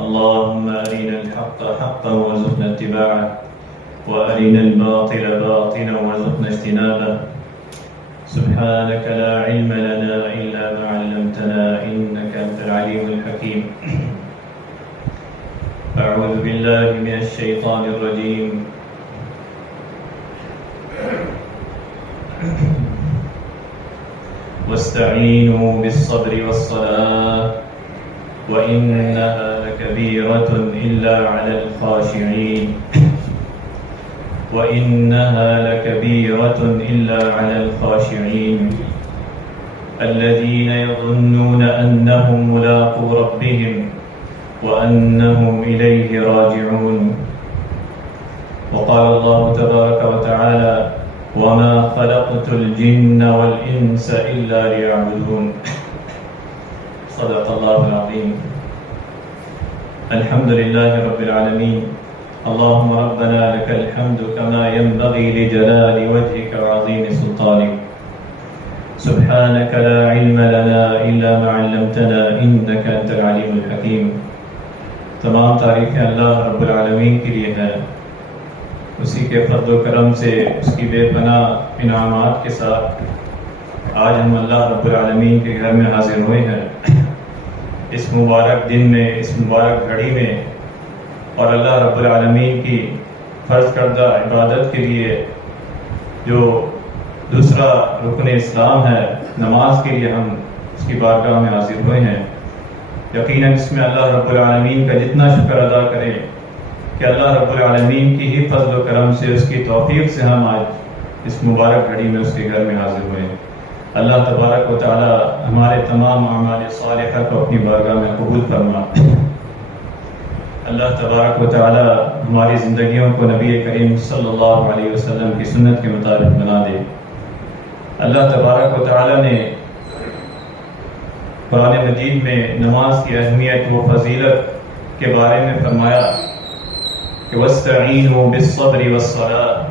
اللهم أرنا الحق حقا وارزقنا اتباعه وأرنا الباطل باطلا وارزقنا اجتنابه. سبحانك لا علم لنا إلا ما علمتنا إنك أنت العليم الحكيم. أعوذ بالله من الشيطان الرجيم. واستعينوا بالصبر والصلاة وإنها لكبيرة إلا على الخاشعين وإنها لكبيرة إلا على الخاشعين الذين يظنون أنهم ملاقو ربهم وأنهم إليه راجعون. وقال الله تبارك وتعالى وما خلقت الجن والإنس إلا ليعبدون. صدق الله العظيم. الحمد لله رب العالمين. اللهم ربنا لك الحمد كما ينبغي لجلال وجهك وعظيم سلطانك. سبحانك لا علم لنا إلا ما علمتنا إنك أنت العليم الحكيم. تمام تعریفیں اللہ رب العالمین کے لیے ہیں، اسی کے فضل و کرم سے، اس کی بے پناہ انعامات کے ساتھ آج ہم اللہ رب العالمین کے گھر میں حاضر ہوئے ہیں اس مبارک دن میں، اس مبارک گھڑی میں، اور اللہ رب العالمین کی فرض کردہ عبادت کے لیے جو دوسرا رکن اسلام ہے، نماز کے لیے ہم اس کی بارگاہ میں حاضر ہوئے ہیں۔ یقیناً اس میں اللہ رب العالمین کا جتنا شکر ادا کریں کہ اللہ رب العالمین کی ہی فضل و کرم سے، اس کی توفیق سے ہم آج اس مبارک گھڑی میں اس کے گھر میں حاضر ہوئے ہیں۔ اللہ تبارک و تعالی ہمارے تمام اعمال صالحہ کو اپنی بارگاہ میں قبول فرما۔ اللہ تبارک و تعالی ہماری زندگیوں کو نبی کریم صلی اللہ علیہ وسلم کی سنت کے مطابق بنا دے۔ اللہ تبارک و تعالی نے قرآن مجید میں نماز کی اہمیت و فضیلت کے بارے میں فرمایا کہ وَاسْتَعِينُوا بِالصَّبْرِ وَالصَّلَاةِ،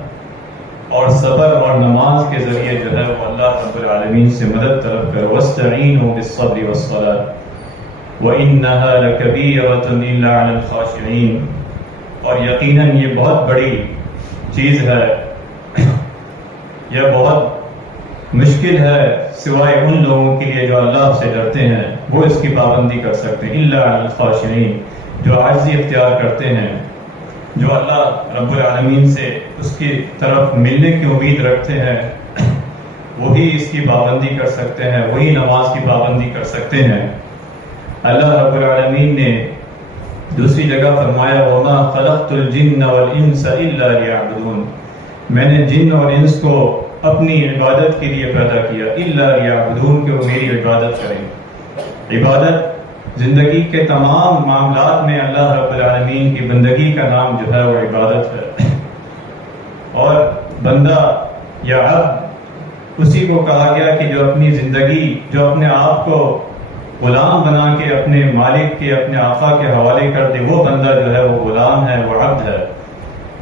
اور صبر اور نماز کے ذریعے جو ہے وہ اللہ رب العالمین سے مدد طلب کرو۔ وَاسْتَعِينُوا بِالصَّبْرِ وَالصَّلَاةِ وَإِنَّهَا لَكَبِيرَةٌ إِلَّا عَلَى الْخَاشِعِينَ، اور یقیناً یہ بہت بڑی چیز ہے، یہ بہت مشکل ہے سوائے ان لوگوں کے لیے جو اللہ سے ڈرتے ہیں، وہ اس کی پابندی کر سکتے ہیں۔ إِلَّا عَلَى الْخَاشِعِينَ، جو عاجزی اختیار کرتے ہیں، جو اللہ رب العالمین سے اس کی طرف ملنے کی امید رکھتے ہیں، وہی اس کی پابندی کر سکتے ہیں، وہی نماز کی پابندی کر سکتے ہیں۔ اللہ رب العالمین نے دوسری جگہ فرمایا وَمَا خَلَقْتُ الْجِنَّ وَالْإِنسَ إِلَّا لِيَعْبُدُونَ، میں نے جن اور انس کو اپنی عبادت کے لیے پیدا کیا، إِلَّا لِيَعْبُدُونَ، کہ وہ میری عبادت کریں۔ عبادت زندگی کے تمام معاملات میں اللہ رب العالمین کی بندگی کا نام جو ہے وہ عبادت ہے، اور بندہ یا عبد اسی کو کہا گیا کہ جو اپنی زندگی، جو اپنے آپ کو غلام بنا کے اپنے مالک کے، اپنے آقا کے حوالے کر دے، وہ بندہ جو ہے وہ غلام ہے، وہ عبد ہے۔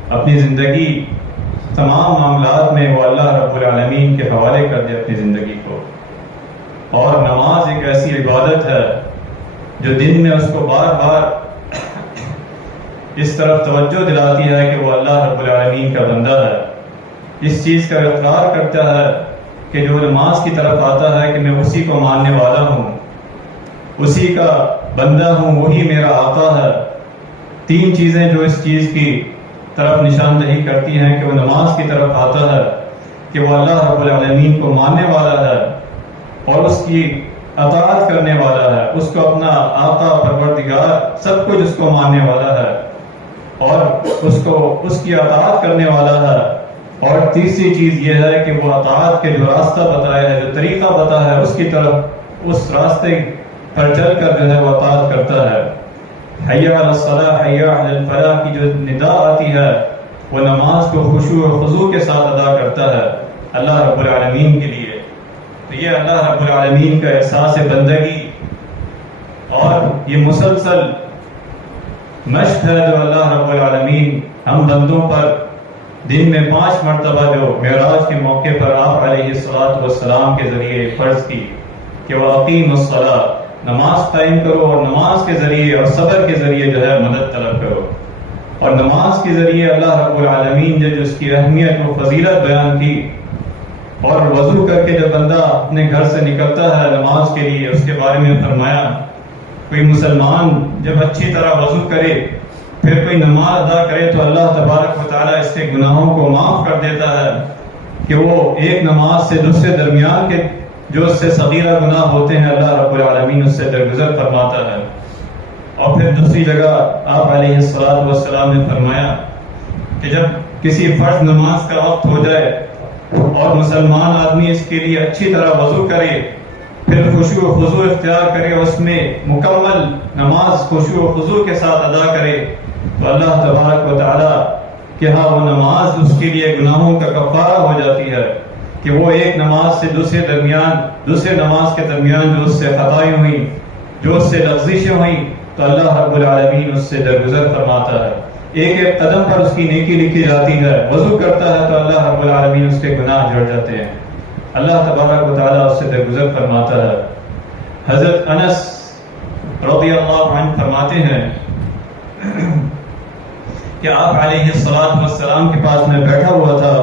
اپنی زندگی تمام معاملات میں وہ اللہ رب العالمین کے حوالے کر دے اپنی زندگی کو۔ اور نماز ایک ایسی عبادت ہے جو دن میں اس کو بار بار اس طرف توجہ دلاتی ہے کہ وہ اللہ رب العالمین کا بندہ ہے، اس چیز کا اقرار کرتا ہے کہ جو نماز کی طرف آتا ہے کہ میں اسی کو ماننے والا ہوں، اسی کا بندہ ہوں، وہی میرا آقا ہے۔ تین چیزیں جو اس چیز کی طرف نشاندہی کرتی ہیں کہ وہ نماز کی طرف آتا ہے، کہ وہ اللہ رب العالمین کو ماننے والا ہے اور اس کی اطاعت کرنے والا ہے، اس کو اپنا آقا، پروردگار، سب کچھ اس کو ماننے والا ہے اور اس کی اطاعت کرنے والا ہے۔ اور تیسری چیز یہ ہے کہ وہ اطاعت کے جو راستہ بتایا ہے، جو طریقہ بتایا ہے، اس کی طرف، اس راستے پر چل کر جو ہے وہ اطاعت کرتا ہے۔ حی علی الصلاۃ، حی علی الفلاح کی جو ندا آتی ہے، وہ نماز کو خشوع و خضوع کے ساتھ ادا کرتا ہے اللہ رب العالمین کے لیے۔ تو یہ اللہ رب العالمین کا احساس بندگی اور یہ مسلسل مشق ہے جو اللہ رب العالمین ہم بندوں پر دن میں 5 مرتبہ جو معراج کے موقع پر آپ علیہ الصلوۃ والسلام کے ذریعے فرض کی کہ وہ اقیم الصلاۃ، نماز قائم کرو اور نماز کے ذریعے اور صبر کے ذریعے جو ہے مدد طلب کرو. اور نماز کے ذریعے اللہ رب العالمین نے جو اس کی اہمیت و فضیلت بیان کی، اور وضو کر کے جب بندہ اپنے گھر سے نکلتا ہے نماز کے لیے، اس کے بارے میں فرمایا کوئی مسلمان جب اچھی طرح وضو کرے پھر کوئی نماز ادا کرے تو اللہ تبارک و تعالیٰ اس کے گناہوں کو معاف کر دیتا ہے کہ وہ ایک نماز سے دوسرے درمیان کے جو اس سے صغیرہ گناہ ہوتے ہیں اللہ رب العالمین اس سے درگزر فرماتا ہے. اور پھر دوسری جگہ آپ علیہ السلام نے فرمایا کہ جب کسی فرض نماز کا وقت ہو جائے اور مسلمان آدمی اس کے لیے اچھی طرح وضو کرے، پھر خشوع و خضوع اختیار کرے، اس میں مکمل نماز خشوع و خضوع کے ساتھ ادا کرے، تو اللہ تبارک و تعالیٰ کہ ہاں وہ نماز اس کے لیے گناہوں کا کفارہ ہو جاتی ہے کہ وہ ایک نماز سے دوسرے نماز کے درمیان جو اس سے خطائیں ہوئیں، جو اس سے لغزشیں ہوئیں، تو اللہ رب العالمین اس سے درگزر فرماتا ہے. ایک ایک قدم پر اس کی نیکی لکھی جاتی ہے. وضو کرتا ہے تو اللہ رب العالمین اس کے گناہ جڑ جاتے ہیں، اللہ تبارک و تعالیٰ اس سے درگزر فرماتا ہے. حضرت انس رضی اللہ عنہ فرماتے ہیں کہ آپ علیہ السلام کے پاس میں بیٹھا ہوا تھا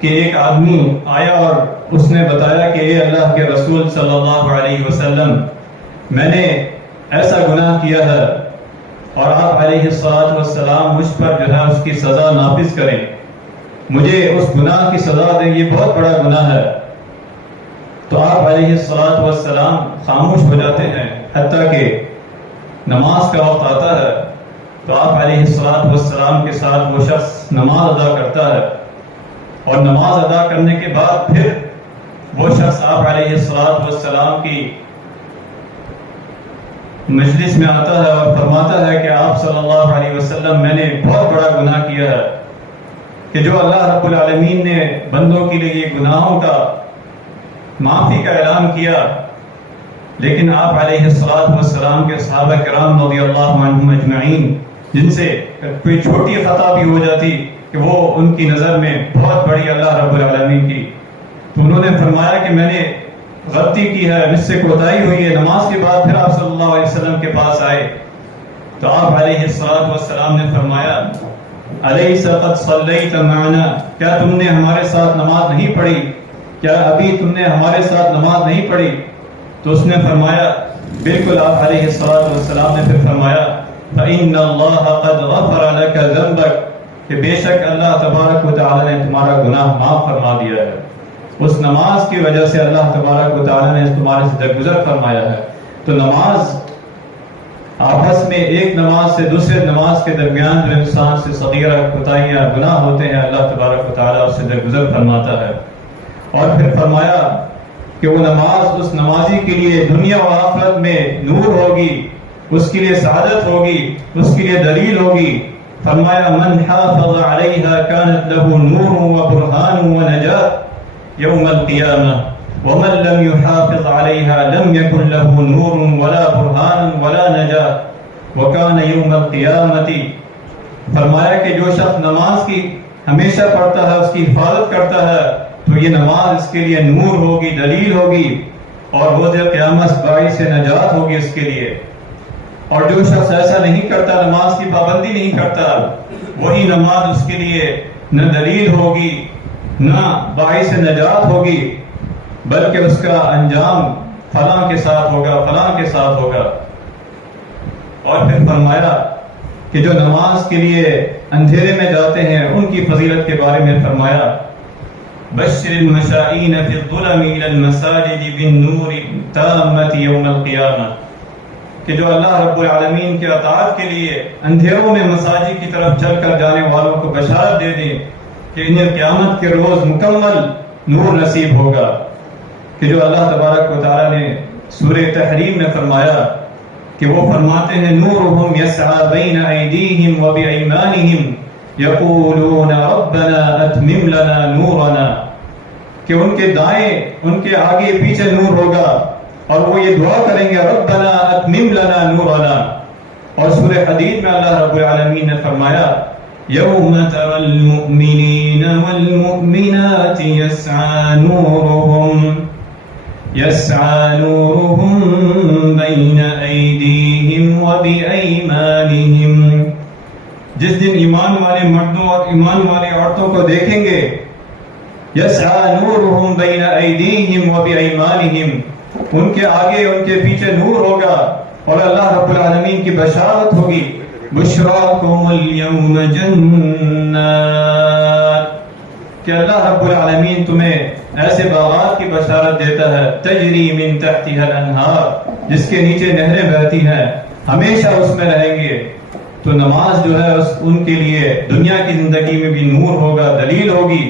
کہ ایک آدمی آیا اور اس نے بتایا کہ اے اللہ کے رسول صلی اللہ علیہ وسلم، میں نے ایسا گناہ کیا ہے اور آپ علیہ السلام مجھ پر جو ہے اس کی سزا نافذ کریں، مجھے اس گناہ کی سزا دیں، یہ بہت بڑا گناہ ہے. تو آپ علیہ السلام خاموش ہو جاتے ہیں حتیٰ کہ نماز کا وقت آتا ہے تو آپ علیہ السلام کے ساتھ وہ شخص نماز ادا کرتا ہے، اور نماز ادا کرنے کے بعد پھر وہ شخص آپ علیہ السلام کی مجلس میں آتا ہے اور فرماتا ہے کہ آپ صلی اللہ علیہ وسلم، میں نے بہت بڑا گناہ کیا ہے کہ جو اللہ رب العالمین نے بندوں کے لیے گناہوں کا معافی کا اعلان کیا، لیکن آپ علیہ السلام کے صحابہ کرام رضی اللہ عنہم اجمعین جن سے کوئی چھوٹی خطا بھی ہو جاتی کہ وہ ان کی نظر میں بہت بڑی اللہ رب العالمین کی، تو انہوں نے فرمایا کہ میں نے غلطی کی ہے، مجھ سے کوتاہی ہوئی ہے. نماز کے بعد پھر آپ صلی اللہ علیہ وسلم کے پاس آئے تو آپ علیہ السلام نے فرمایا الیس قد صلیت معنا، کیا تم نے ہمارے ساتھ نماز نہیں پڑھی؟ کیا ابھی تم نے ہمارے ساتھ نماز نہیں پڑھی؟ تو اس نے فرمایا بالکل. آپ علیہ السلام نے پھر فرمایا فإن اللہ قد غفر لك ذنبك، کہ بے شک اللہ تبارک و تعالی نے تمہارا گناہ معاف فرما دیا ہے. اس نماز کی وجہ سے اللہ تبارک و تعالی نے تمہارے سے درگزر فرمایا ہے. تو نماز آپس میں ایک نماز سے دوسرے نماز کے درمیان جو انسان سے صغیرہ کوتاہیاں گناہ ہوتے ہیں اللہ تبارک و تعالی اس سے درگزر فرماتا ہے. اور پھر فرمایا کہ وہ نماز اس نمازی کے لیے دنیا و آخرت میں نور ہوگی، اس کے لیے سعادت ہوگی، اس کے لیے دلیل ہوگی. فرمایا من حافظ علیہا کانت له نور و برہان و نجات یوم القیامہ ومن لم يحافظ علیہا لم یکن له نور ولا برہان ولا نجات وکان یوم القیامت. فرمایا کہ جو شخص نماز کی ہمیشہ پڑھتا ہے، اس کی حفاظت کرتا ہے، تو یہ نماز اس کے لیے نور ہوگی، دلیل ہوگی، اور روز قیامت باعث نجات ہوگی اس کے لیے. اور جو شخص ایسا نہیں کرتا، نماز کی پابندی نہیں کرتا، وہی نماز اس کے لیے نہ دلیل ہوگی نہ باعث نجات ہوگی، بلکہ اس کا انجام فلاں کے ساتھ ہوگا، فلاں کے ساتھ ہوگا. اور پھر فرمایا کہ جو نماز کے لیے اندھیرے میں جاتے ہیں ان کی فضیلت کے بارے میں فرمایا بشر المشائین فی الظلم الی المساجد بالنور التامۃ یوم القیامہ، کہ جو اللہ رب العالمین کے اطاعت کے لیے اندھیروں میں مساجد کی طرف چل کر جانے والوں کو بشارت دے دیں کہ انہیں قیامت کے روز مکمل نور نصیب ہوگا. کہ جو اللہ تبارک و تعالی نے سورہ تحریم میں فرمایا کہ وہ فرماتے ہیں نورہم یسعی بین ایدیہم و بایمانہم یقولون ربنا اتمم لنا نورنا، کہ ان کے دائیں ان کے آگے پیچھے نور ہوگا اور وہ یہ دعا کریں گے ربنا اتمم لنا نورنا. اور سورہ حدید میں اللہ رب العالمین نے فرمایا یوم تری المؤمنین والمؤمنات یسعی نورہم يسعى نورهم بين أيديهم وبأيمانهم. جس دن ایمان والے مردوں اور ایمان والی عورتوں کو دیکھیں گے، یسعى نورهم بین ایدیہم وبایمانہم، ان کے آگے ان کے پیچھے نور ہوگا اور اللہ رب العالمین کی بشارت ہوگی، بشراکم اليوم جنات، کہ اللہ رب العالمین تمہیں ایسے باغات کی بشارت دیتا ہے، تجری من تحتها الانہار، جس کے نیچے نہریں بہتی ہیں، ہمیشہ اس میں رہیں گے. تو نماز جو ہے ان کے لیے دنیا کی زندگی میں بھی نور ہوگا، دلیل ہوگی،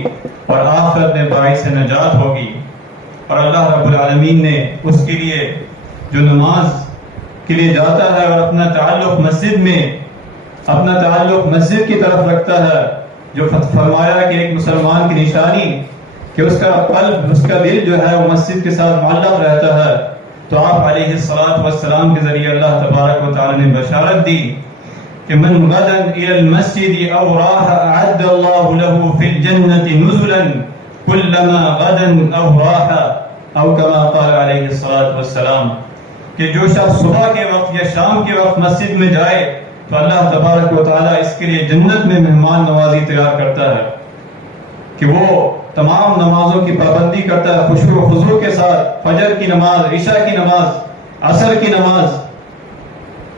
اور آخرت میں باعث نجات ہوگی. اور اللہ رب العالمین نے اس کے لیے جو نماز کے لیے جاتا ہے اور اپنا تعلق مسجد کی طرف رکھتا ہے، جو فرمایا کہ ایک مسلمان کی نشانی کہ اس کا قلب، اس کا دل جو ہے وہ مسجد کے ساتھ معلق رہتا ہے. تو آپ علیہ الصلوۃ والسلام کے ذریعے اللہ تبارک و تعالی نے بشارت دی کہ من غدا الى المسجد او راح اعد الله له في الجنه نزلا كلما غدا او راح، او كما قال علیہ الصلوۃ والسلام، کہ جو شخص صبح کے وقت یا شام کے وقت مسجد میں جائے تو اللہ تبارک و تعالی اس کے لیے جنت میں مہمان نوازی تیار کرتا ہے، کہ وہ تمام نمازوں کی پابندی کرتا ہے خشوع و خضوع کے ساتھ، فجر کی نماز، عشاء کی نماز، عصر کی نماز.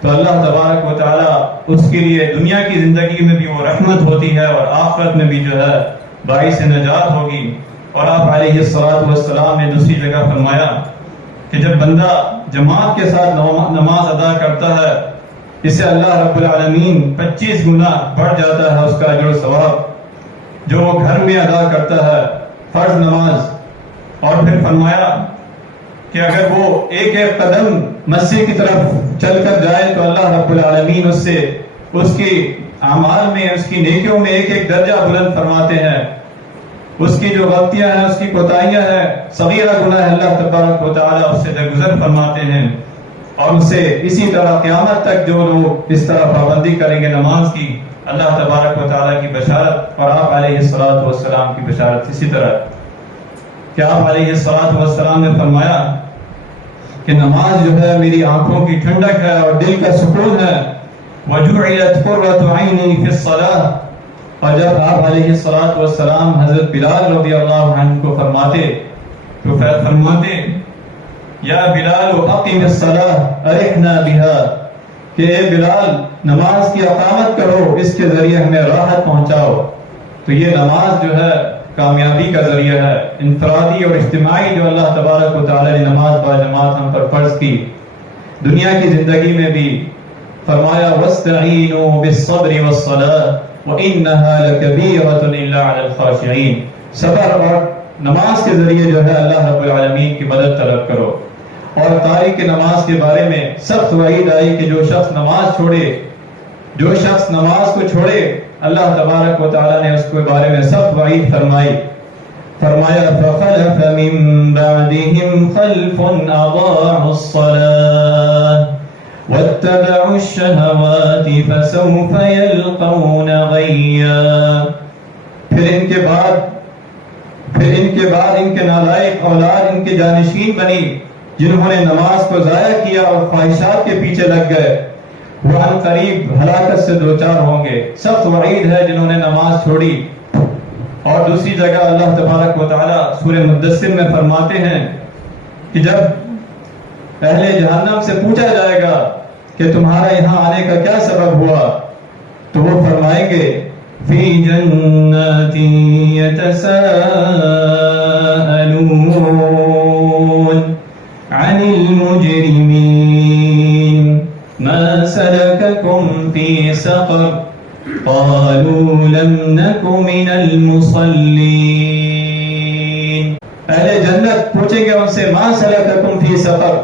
تو اللہ تبارک و تعالی اس کے لیے دنیا کی زندگی میں بھی وہ رحمت ہوتی ہے اور آخرت میں بھی جو ہے باعث نجات ہوگی. اور آپ علیہ الصلوۃ والسلام نے دوسری جگہ فرمایا کہ جب بندہ جماعت کے ساتھ نماز ادا کرتا ہے، اسے اللہ رب العالمین 25 گنا بڑھ جاتا ہے اس کا اجر و ثواب جو وہ گھر میں ادا کرتا ہے فرض نماز. اور پھر فرمایا کہ اگر وہ ایک ایک قدم مسجد کی طرف چل کر جائے تو اللہ رب العالمین اس سے اس کی اعمال میں، اس کی نیکیوں میں ایک ایک درجہ بلند فرماتے ہیں. اس کی جو غلطیاں ہیں، اس کی کوتاہیاں ہیں، صغیرہ گناہ ہے، اللہ تبارک و تعالی اس سے درگزر فرماتے ہیں. اور ان سے اسی طرح قیامت تک جو لوگ اس طرح پابندی کریں گے نماز کی، اللہ تبارک و تعالی کی بشارت اور آپ علیہ الصلوۃ والسلام کی بشارت اسی طرح کہ آپ علیہ الصلوۃ والسلام نے فرمایا کہ نماز جو ہے میری آنکھوں کی ٹھنڈک ہے اور دل کا سکون ہے. وجعلت قرۃ عینی فی الصلاۃ. اور جب آپ علیہ الصلوۃ والسلام حضرت بلال رضی اللہ عنہ کو فرماتے تو فرماتے یا بلال اقم الصلاۃ ارحنا بها، کہ اے بلال نماز کی اقامت کرو، اس کے ذریعے ہمیں راحت پہنچاؤ. تو یہ نماز جو ہے کامیابی کا ذریعہ ہے، انفرادی اور اجتماعی جو اللہ تبارک و تعالی نے نماز با جماعت ہم پر فرض کی. دنیا کی زندگی میں بھی فرمایا واستعینوا بالصبر والصلاۃ وانها لکبیرۃ الا علی الخاشعین، صبر اور نماز کے ذریعے جو ہے اللہ رب العالمین کی مدد طلب کرو. اور تارک نماز کے بارے میں سخت وعید آئی کہ جو شخص نماز کو چھوڑے اللہ تبارک و تعالی نے اس کے بارے میں سخت وعید فرمایا فخلف من بعدهم خلف اضاعوا الصلاة واتبعوا الشهوات فسوف يلقون غيا. پھر ان کے بعد ان کے نالائق اولاد ان کے جانشین بنی جنہوں نے نماز کو ضائع کیا اور خواہشات کے پیچھے لگ گئے، وہ ان قریب ہلاکت سے دوچار ہوں گے. سخت وعید ہے جنہوں نے نماز چھوڑی. اور دوسری جگہ اللہ تبارک و تعالی سورہ مدثر میں فرماتے ہیں کہ جب اہل جہنم سے پوچھا جائے گا کہ تمہارا یہاں آنے کا کیا سبب ہوا، تو وہ فرمائیں گے فی جنات یتساءلون عن المجرمین ما سلككم في سقر قالوا لم نك من المصلين. اہل جنت پوچھیں گے ان سے ما سلككم في سقر،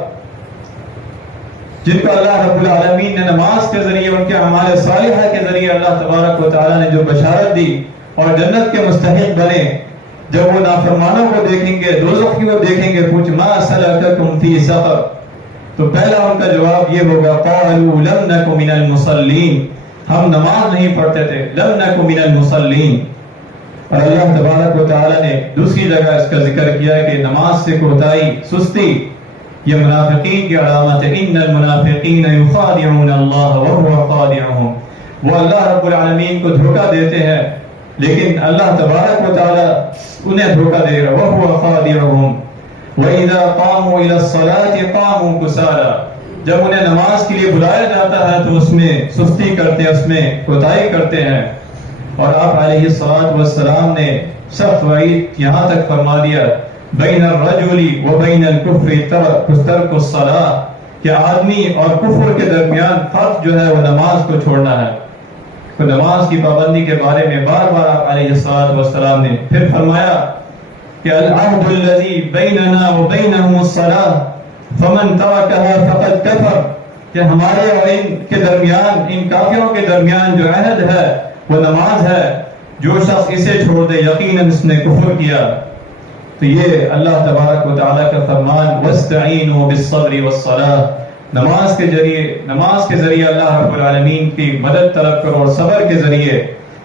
جن کو اللہ رب العالمین نے نماز کے ذریعے، ان کے اعمال صالحہ کے ذریعے اللہ تبارک و تعالی نے جو بشارت دی اور جنت کے مستحق بنے، جب وہ نافرمانوں کو دیکھیں گے، دوزخی کو دیکھیں گے، پوچھ ما سلككم في سقر، تو پہلا ان کا جواب یہ ہوگا قالوا لم نك من المصلين، ہم نماز نہیں پڑھتے تھے. لم نك من المصلين. اور اللہ تبارک و تعالی نے دوسری جگہ اس کا ذکر کیا کہ نماز سے کوتاہی، سستی یہ منافقین کی علامت ہے. ان المنافقین یخادعون اللہ وهو خادعهم. وہ اللہ رب العالمین کو دھوکہ دیتے ہیں لیکن اللہ تبارک و تعالی انہیں دھوکہ دے گا. وهو خادعهم. وَإِذَا قَامُوا إِلَى الصَّلَاةِ قَامُوا كُسَالَىٰ. جب انہیں نماز کے لیے بلایا جاتا ہے تو اس میں سستی کرتے ہیں، اس میں کوتاہی کرتے ہیں. اور آپ علیہ السلام نے سخت وعید یہاں تک فرما دیا بین الرجل و بین الکفر ترک الصلاۃ، کہ آدمی اور کفر کے درمیان فرق جو ہے وہ نماز کو چھوڑنا ہے. تو نماز کی پابندی کے بارے میں بار بار آپ علیہ السلام نے پھر فرمایا کہ العہد الذی بیننا و بینہم الصلاۃ فمن ترکها فقد کفر، کہ ہمارے اور ان کے درمیان، ان کافروں کے درمیان جو عہد ہے وہ نماز ہے، جو شخص اسے چھوڑ دے یقیناً اس نے کفر کیا. تو یہ اللہ تبارک و تعالیٰ کا فرمان وَاسْتَعِينُوا بِالصَّبْرِ وَالصَّلَاةِ، نماز کے ذریعے اللہ رب العالمین کی مدد طلب کرو اور صبر کے ذریعے،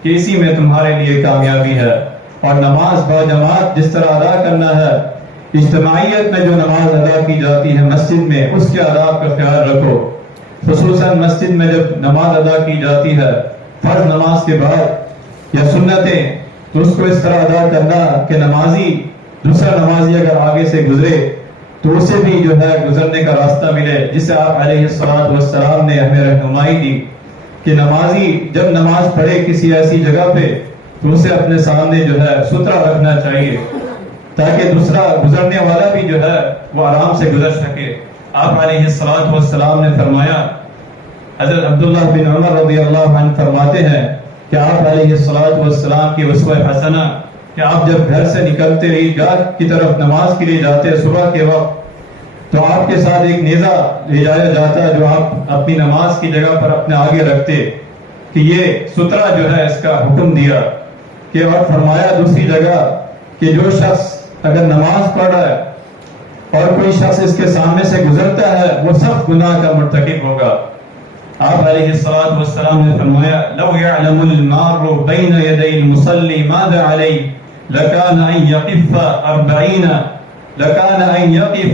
کہ اسی میں تمہارے لیے کامیابی ہے. اور نماز با جماعت جس طرح ادا کرنا ہے، اجتماعیت میں جو نماز ادا کی جاتی ہے مسجد میں، اس کے آداب کا خیال رکھو. خصوصاً مسجد میں جب نماز ادا کی جاتی ہے فرض نماز کے بعد یا سنتیں، تو اس کو اس طرح ادا کرنا کہ نمازی، دوسرا نمازی اگر آگے سے گزرے تو اسے بھی جو ہے گزرنے کا راستہ ملے، جس سے آپ علیہ السلام نے ہمیں رہنمائی دی کہ نمازی جب نماز پڑھے کسی ایسی جگہ پہ تو اسے اپنے سامنے جو ہے سترا رکھنا چاہیے تاکہ دوسرا گزرنے والا بھی جو ہے وہ آرام سے گزر سکے. آپ علیہ السلام نے فرمایا، حضرت عبداللہ بن عمر رضی اللہ عنہ فرماتے ہیں کہ آپ علیہ السلام کی اسوہ حسنہ، کہ آپ جب گھر سے نکلتے عیدگاہ کی طرف نماز کے لیے جاتے صبح کے وقت، تو آپ کے ساتھ ایک نیزہ لے جایا جاتا جو آپ اپنی نماز کی جگہ پر اپنے آگے رکھتے، کہ یہ سترہ جو ہے اس کا حکم دیا. کہ اور فرمایا دوسری جگہ کہ جو شخص اگر نماز پڑھ رہا ہے اور کوئی شخص اس کے سامنے سے گزرتا ہے وہ سخت گناہ کا مرتکب ہوگا. آپ علیہ السلام نے فرمایا لو يعلم المار بين يدي المصلي ماذا عليه لكان أن يقف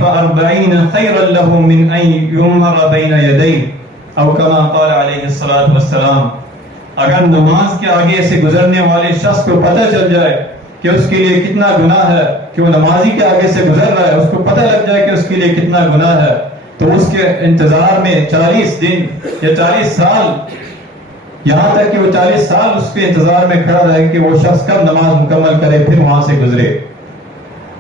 40 خيرا له من أن يمر بين يديه أو كما قال عليه الصلاة والسلام. اگر نماز کے آگے سے گزرنے والے شخص کو پتہ چل جائے کہ اس کے لیے کتنا گناہ ہے، کہ وہ نمازی کے آگے سے گزر رہا ہے، اس کو پتہ لگ جائے کہ اس کے لیے کتنا گناہ ہے، تو اس کے انتظار میں 40 دن یا 40 سال، یہاں تک کہ وہ 40 سال اس کے انتظار میں کھڑا رہے کہ وہ شخص کب نماز مکمل کرے پھر وہاں سے گزرے.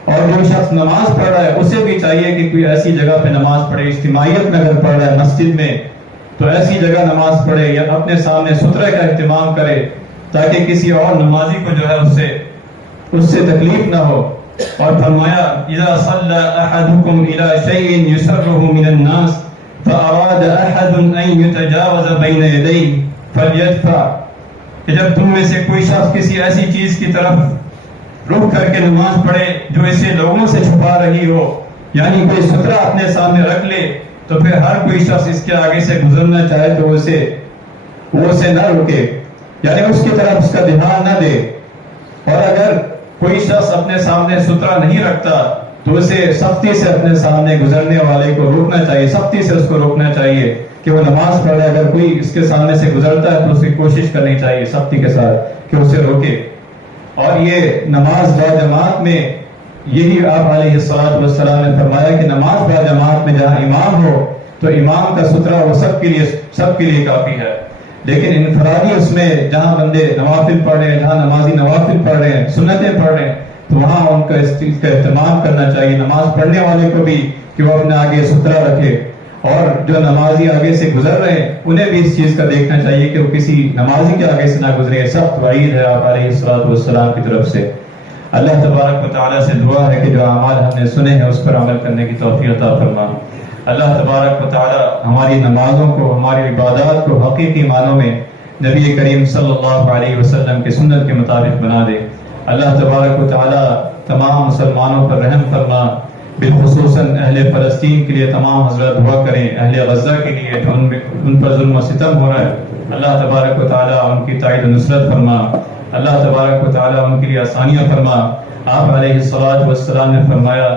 اور جو شخص نماز پڑھ رہا ہے اسے بھی چاہیے کہ کوئی ایسی جگہ پہ نماز پڑھے، اجتماعیت میں اگر پڑھ رہا ہے مسجد میں تو ایسی جگہ نماز پڑھے یا اپنے سامنے سترے کا اہتمام کرے تاکہ کسی اور نمازی کو جو ہے اس سے تکلیف نہ ہو. اور فرمایا اذا صلى احدكم الى شيء يسره من الناس فاراد احد ان يتجاوز بين يديه فليدفع، کہ جب تم میں سے کوئی شخص کسی ایسی چیز کی طرف رخ کر کے نماز پڑھے جو اسے لوگوں سے چھپا رہی ہو، یعنی کوئی سترہ اپنے سامنے رکھ لے، تو پھر ہر کوئی شخص اس کے آگے سے گزرنا چاہے تو وہ اسے نہ روکے، یعنی اس کی طرف اس کا دھیان نہ دے. اور اگر کوئی شخص اپنے سامنے سترہ نہیں رکھتا تو اسے سختی سے اپنے سامنے گزرنے والے کو روکنا چاہیے، سختی سے اس کو روکنا چاہیے کہ وہ نماز پڑھے. اگر کوئی اس کے سامنے سے گزرتا ہے تو اس کی کوشش کرنی چاہیے سختی کے ساتھ کہ اسے روکے. اور یہ نماز با جماعت میں یہی آپ علیہ السلام نے فرمایا کہ نماز با جماعت میں جہاں امام ہو تو امام کا سترہ وہ سب کے لیے کافی ہے، لیکن انفرادی اس میں جہاں بندے نوافل پڑھ رہے ہیں، جہاں نمازی نوافل پڑھ رہے ہیں، سنتیں پڑھ رہے ہیں، تو وہاں ان کا اس چیز کا اہتمام کرنا چاہیے. نماز پڑھنے والے کو بھی کہ وہ اپنے آگے سترہ رکھے، اور جو نمازی آگے سے گزر رہے ہیں انہیں بھی اس چیز کا دیکھنا چاہیے کہ وہ کسی نمازی کے آگے سے نہ گزرے. سخت وعید ہے آپ علیہ السلام کی طرف سے. اللہ تبارک و تعالیٰ سے دعا ہے کہ جو اعمال ہم نے سنے ہیں اس پر عمل کرنے کی توفیق عطا فرما. اللہ تبارک و تعالیٰ ہماری نمازوں کو، ہماری عبادات کو حقیقی معنوں میں نبی کریم صلی اللہ علیہ وسلم کی سنت کے مطابق بنا دے. اللہ تبارک و تعالیٰ تمام مسلمانوں پر رحم فرما، بالخصوصاً اہل فلسطین کے لیے تمام حضرات دعا کریں، اہل غزہ کے لیے جو ان پر ظلم و ستم ہو رہا ہے، اللہ تبارک و تعالیٰ ان کی تائید و نصرت فرما. اللہ تبارک و تعالیٰ ان کے لیے آسانیاں فرما۔ آپ علیہ الصلوۃ والسلام نے فرمایا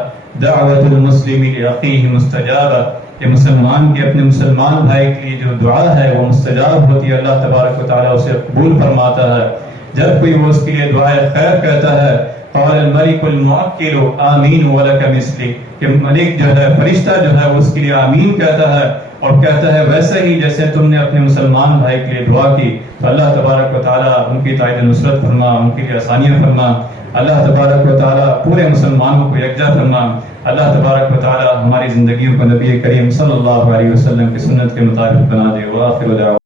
دعوت المسلم لاخیہ مستجابہ، کہ مسلمان کے اپنے مسلمان بھائی کے لیے جو دعا ہے وہ مستجاب ہوتی ہے، اللہ تبارک و تعالیٰ اسے قبول فرماتا ہے۔ جب کوئی وہ اس کے لیے دعائے خیر کہتا ہے قال الملک المعقل آمین ولک مثلی، کہ ملک جو ہے، فرشتہ جو ہے، وہ اس کے لیے آمین کہتا ہے اور کہتا ہے ویسے ہی جیسے تم نے اپنے مسلمان بھائی کے لیے دعا کی۔ تو اللہ تبارک و تعالیٰ ان کی تائید نصرت فرما، ان کے لیے آسانیاں فرما۔ اللہ تبارک و تعالیٰ پورے مسلمانوں کو یکجا فرما۔ اللہ تبارک و تعالیٰ ہماری زندگیوں کو نبی کریم صلی اللہ علیہ وسلم کی سنت کے مطابق بنا دے۔ وآخر دعوانا